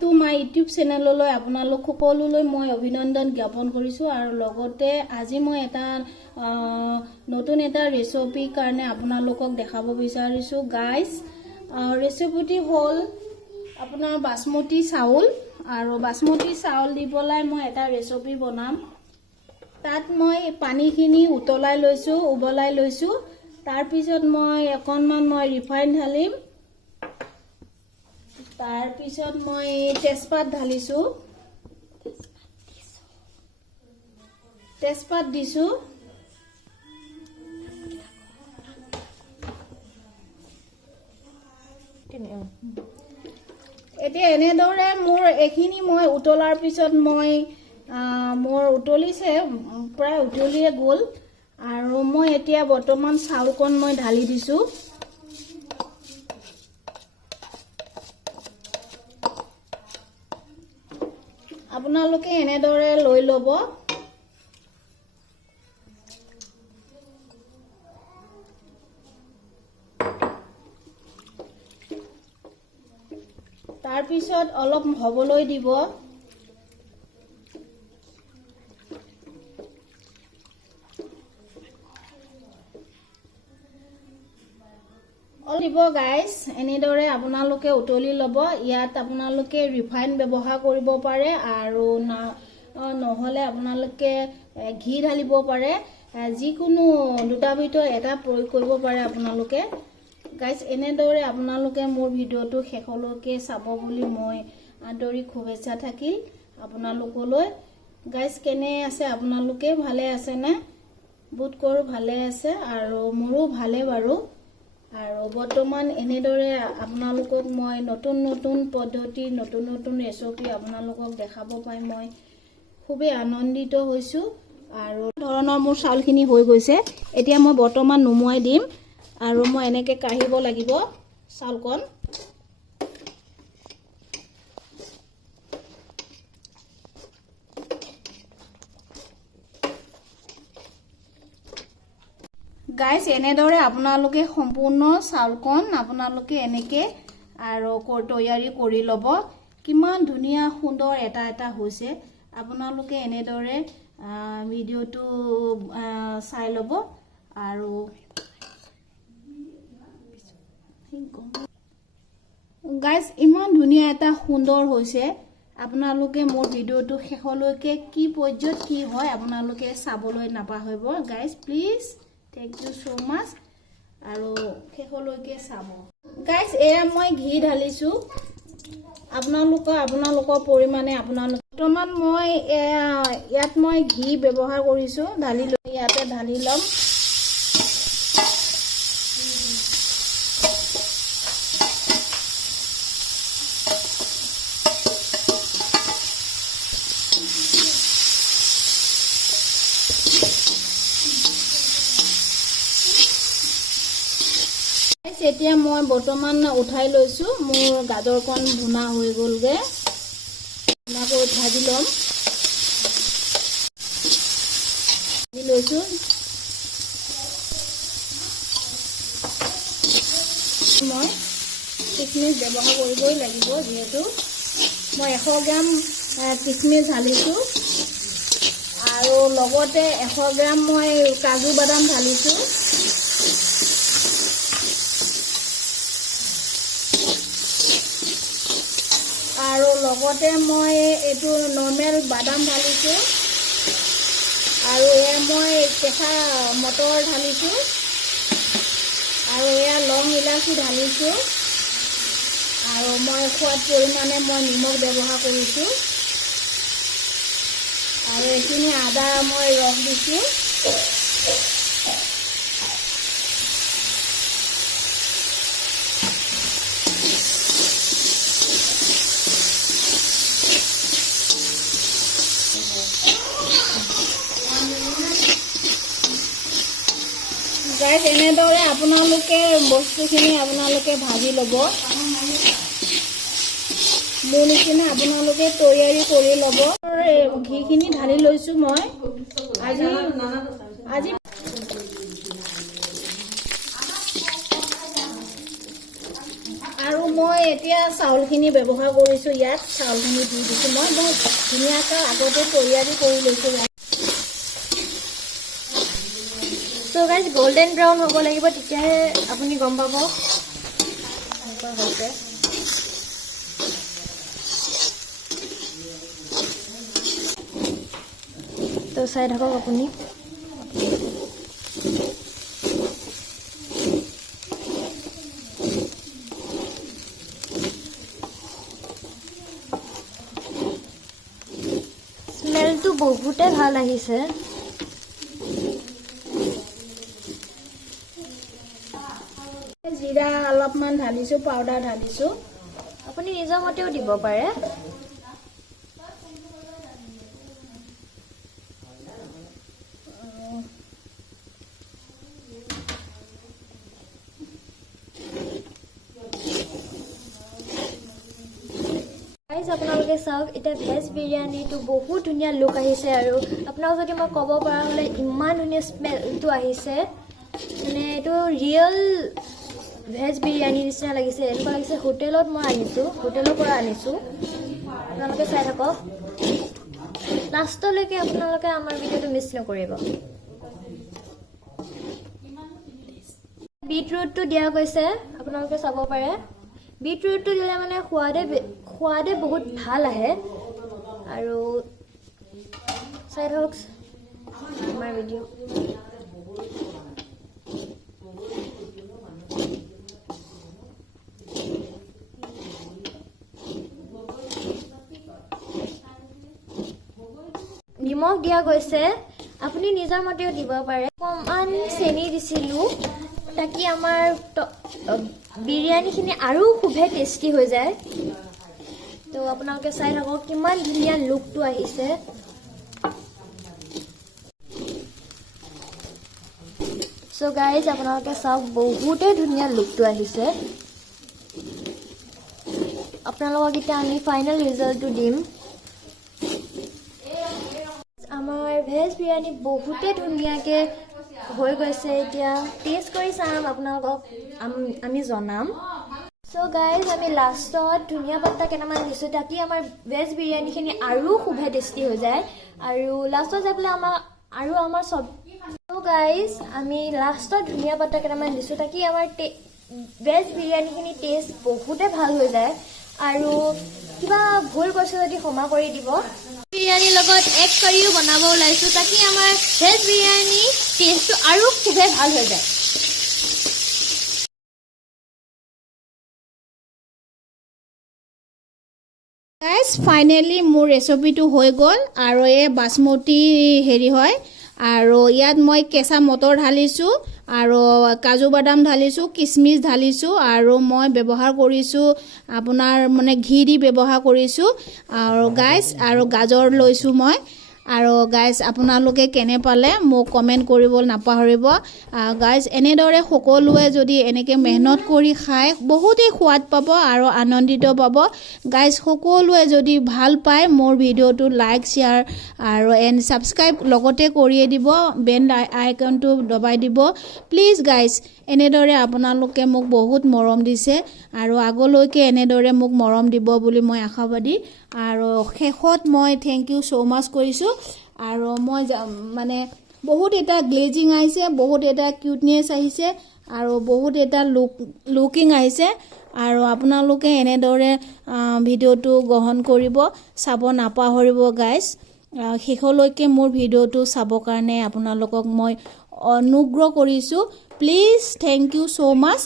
To my YouTube চেনেললৈ আপোনালোক সকলোলৈ মই অভিনন্দন জ্ঞাপন কৰিছোঁ আৰু লগতে আজি মই এটা নতুন এটা ৰেচিপিৰ কাৰণে আপোনালোকক দেখাব বিচাৰিছোঁ গাইজ। ৰেচিপিটি হ'ল আপোনাৰ বাসমতি চাউল আৰু বাসমতি চাউল দি পেলাই মই এটা ৰেচিপি বনাম। তাত মই পানীখিনি উবলাই লৈছোঁ। তাৰ পিছত মই অকণমান ৰিফাইন ঢালিম। তাৰ পিছত মই তেজপাত ঢালিছোঁ, তেজপাত দিছোঁ। এতিয়া এনেদৰে মোৰ এইখিনি মই উতলাৰ পিছত মোৰ উতলিছে, প্ৰায় উতলিয়ে গ'ল আৰু মই এতিয়া বৰ্তমান চাউলকণ মই ঢালি দিছোঁ। আপোনালোকে এনেদৰে লৈ ল'ব। তাৰ পিছত অলপ হ'বলৈ দিব। দিব গাইজ, এনেদৰে আপোনালোকে উতলি ল'ব। ইয়াত আপোনালোকে ৰিফাইন ব্যৱহাৰ কৰিব পাৰে আৰু নহ'লে আপোনালোকে ঘি ঢালিব পাৰে। যিকোনো দুটা ভিতৰত এটা প্ৰয়োগ কৰিব পাৰে আপোনালোকে। গাইজ, এনেদৰে আপোনালোকে মোৰ ভিডিঅ'টো শেষলৈকে চাব বুলি মই আন্তৰিক শুভেচ্ছা থাকিল আপোনালোকলৈ। গাইজ, কেনে আছে আপোনালোকে? ভালে আছেনে? বোধ কৰোঁ ভালে আছে আৰু মোৰো ভালে বাৰু। আৰু বৰ্তমান এনেদৰে আপোনালোকক মই নতুন নতুন পদ্ধতি, নতুন নতুন ৰেচিপি আপোনালোকক দেখাব পাই মই খুবেই আনন্দিত হৈছোঁ। আৰু ধৰণৰ মোৰ চাউলখিনি হৈ গৈছে। এতিয়া মই বৰ্তমান নুমুৱাই দিম আৰু মই এনেকৈ কাঢ়িব লাগিব চাউলকণ। গাইজ, এনেদৰে আপোনালোকে সম্পূৰ্ণ চাউলকণ আপোনালোকে এনেকৈ আৰু তৈয়াৰী কৰি ল'ব। কিমান ধুনীয়া সুন্দৰ এটা এটা হৈছে। আপোনালোকে এনেদৰে ভিডিঅ'টো চাই ল'ব। আৰু গাইজ, ইমান ধুনীয়া এটা সুন্দৰ হৈছে। আপোনালোকে মোৰ ভিডিঅ'টো শেষলৈকে কি পৰ্যায়ত কি হয় আপোনালোকে চাবলৈ নাপাহৰিব guys, please. Thank you so' much. আৰু শেষলৈকে চাব গাইজ। এয়া মই ঘি ঢালিছোঁ। আপোনালোকৰ পৰিমাণে বৰ্তমান মই ইয়াত মই ঘি ব্যৱহাৰ কৰিছোঁ। ইয়াতে ঢালি ল'ম। এতিয়া মই বৰ্তমান উঠাই লৈছোঁ। মোৰ গাজৰকণ ভুনা হৈ গ'লগৈ। ভুনাকৈ ভাজি ল'ম। ভাজি লৈছোঁ। মই কিচমিচ ব্যৱহাৰ কৰিবই লাগিব, যিহেতু মই 100 গ্ৰাম কিচমিচ ঢালিছোঁ আৰু লগতে 100 গ্ৰাম মই কাজু বাদাম ঢালিছোঁ। আৰু লগতে মই এইটো নৰ্মেল বাদাম ঢালিছোঁ আৰু এয়া মই কেঁচা মটৰ ঢালিছোঁ আৰু এয়া লং ইলাচি ঢালিছোঁ আৰু মই সোৱাদ পৰিমাণে মই নিমখ ব্যৱহাৰ কৰিছোঁ আৰু এইখিনি আদা মই ৰস দিছোঁ। গাইজ, এনেদৰে আপোনালোকে বস্তুখিনি ভাজি ল'ব। মোৰ নিচিনা আপোনালোকে তৈয়াৰী কৰি ল'ব। ঘিখিনি ঢালি লৈছোঁ মই আজি আৰু মই এতিয়া এতিয়া চাউলখিনি ব্যৱহাৰ কৰিছোঁ ইয়াত চাউলখিনি দি দিছোঁ মই বহুত ধুনীয়াকৈ আগতে তৈয়াৰী কৰি লৈছোঁ সো গাইজ গোল্ডেন ব্ৰাউন হ'ব লাগিব তেতিয়াহে আপুনি গম পাব হৈছে তো চাই থাকক আপুনি স্মেলটো বহুতে ভাল আহিছে জিৰা অলপমান ঢালিছোঁ পাউডাৰ ঢালিছোঁ আপুনি নিজৰ মতেও দিব পাৰে গাইজ আপোনালোকে চাওক এতিয়া ভেজ বিৰিয়ানীটো বহুত ধুনীয়া লুক আহিছে আৰু আপোনাক যদি মই ক'ব পৰা হ'লে ইমান ধুনীয়া স্মেলটো আহিছে মানে এইটো ৰিয়েল ভেজ বিৰিয়ানী নিচিনা লাগিছে এনেকুৱা লাগিছে হোটেলত মই আনিছোঁ হোটেলৰ পৰা আনিছোঁ আপোনালোকে চাই থাকক লাষ্টলৈকে আপোনালোকে আমাৰ ভিডিঅ'টো মিছ নকৰিব বিটৰুটটো দিয়া গৈছে আপোনালোকে চাব পাৰে বিটৰুটটো দিলে মানে সোৱাদে বহুত ভাল আহে আৰু চাই থাকক আমাৰ ভিডিঅ' নিমখ দিয়া গৈছে আপুনি নিজৰ মতেও দিব পাৰে অকণমান চেনি দিছিলোঁ তাকি আমাৰ বিৰিয়ানীখিনি আৰু খুবেই টেষ্টি হৈ যায় তো আপোনালোকে চাই থাকক কিমান ধুনীয়া লুকটো আহিছে চ' গাইজ আপোনালোকে চাওক বহুতেই ধুনীয়া লুকটো আহিছে আপোনালোকক এতিয়া আমি ফাইনেল ৰিজাল্টটো দিম আমাৰ ভেজ বিৰিয়ানী বহুতেই ধুনীয়াকৈ হৈ গৈছে এতিয়া টেষ্ট কৰি চাম আপোনালোকক আমি জনাম চ' গাইজ আমি লাষ্টত ধনিয়া পাত্তা কেইটামান দিছোঁ তাকি আমাৰ ভেজ বিৰিয়ানীখিনি আৰু খুবেই টেষ্টি হৈ যায় আৰু লাষ্টত যাই পেলাই আমাৰ চব চ' গাইজ আমি লাষ্টত ধনিয়া পাত্তা কেইটামান দিছোঁ তাকি আমাৰ ভেজ বিৰিয়ানীখিনি টেষ্ট বহুতেই ভাল হৈ যায় আৰু কিবা ভুল কৈছোঁ যদি ক্ষমা কৰি দিব বিৰিয়ানীৰ লগত এগ কাৰিও বনাব ওলাইছোঁ তাকি আমাৰ ভেজ বিৰিয়ানী টেষ্টটো আৰু খুবেই ভাল হৈ যায় গাইজ ফাইনেলি মোৰ ৰেচিপিটো হৈ গ'ল আৰু এই বাসমতি হেৰি হয় আৰু ইয়াত মই কেঁচা মটৰ ঢালিছোঁ আৰু কাজু বাদাম ঢালিছোঁ কিচমিচ ঢালিছোঁ আৰু মই ব্যৱহাৰ কৰিছোঁ আপোনাৰ মানে ঘি দি ব্যৱহাৰ কৰিছোঁ আৰু গাইজ আৰু গাজৰ লৈছোঁ মই আৰু গাইজ আপোনালোকে কেনে পালে মোক কমেণ্ট কৰিব নাপাহৰিব গাইজ এনেদৰে সকলোৱে যদি এনেকৈ মেহনত কৰি খায় বহুতেই সোৱাদ পাব আৰু আনন্দিত পাব গাইজ সকলোৱে যদি ভাল পায় মোৰ ভিডিঅ'টো লাইক শ্বেয়াৰ আৰু ছাবস্ক্ৰাইব লগতে কৰিয়ে দিব বেল আইকনটো দবাই দিব প্লিজ গাইজ এনেদৰে আপোনালোকে মোক বহুত মৰম দিছে আৰু আগলৈকে এনেদৰে মোক মৰম দিব বুলি মই আশাবাদী আৰু শেষত মই থেংক ইউ ছ' মাছ কৰিছোঁ আৰু মই মানে বহুত এটা গ্লেজিং আহিছে বহুত এটা কিউটনেছ আহিছে আৰু বহুত এটা লুকিং আহিছে আৰু আপোনালোকে এনেদৰে ভিডিঅ'টো গ্ৰহণ কৰিব চাব নাপাহৰিব গাইজ শেষলৈকে মোৰ ভিডিঅ'টো চাবৰ কাৰণে আপোনালোকক মই অনুগ্ৰহ কৰিছোঁ প্লিজ থেংক ইউ ছ' মাছ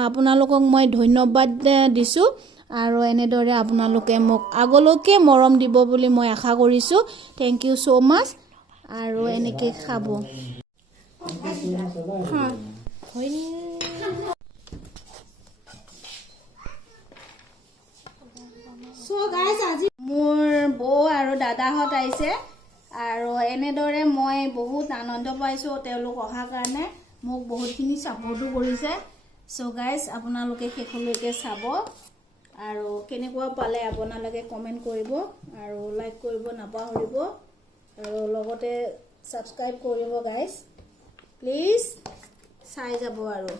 আপোনালোকক মই ধন্যবাদ দিছোঁ আৰু এনেদৰে আপোনালোকে মোক আগলৈকে মৰম দিব বুলি মই আশা কৰিছোঁ থেংক ইউ ছ' মাছ আৰু এনেকৈ খাব আজি মোৰ বৌ আৰু দাদাহঁত আহিছে আৰু এনেদৰে মই বহুত আনন্দ পাইছোঁ তেওঁলোক অহাৰ কাৰণে মোক বহুতখিনি ছাপোৰ্টো কৰিছে চ' গাইজ আপোনালোকে শেষলৈকে চাব আৰু কেনেকুৱা পালে আপোনালোকে কমেণ্ট কৰিব আৰু লাইক কৰিব নাপাহৰিব আৰু লগতে ছাবস্ক্ৰাইব কৰিব গাইজ প্লিজ চাই যাব আৰু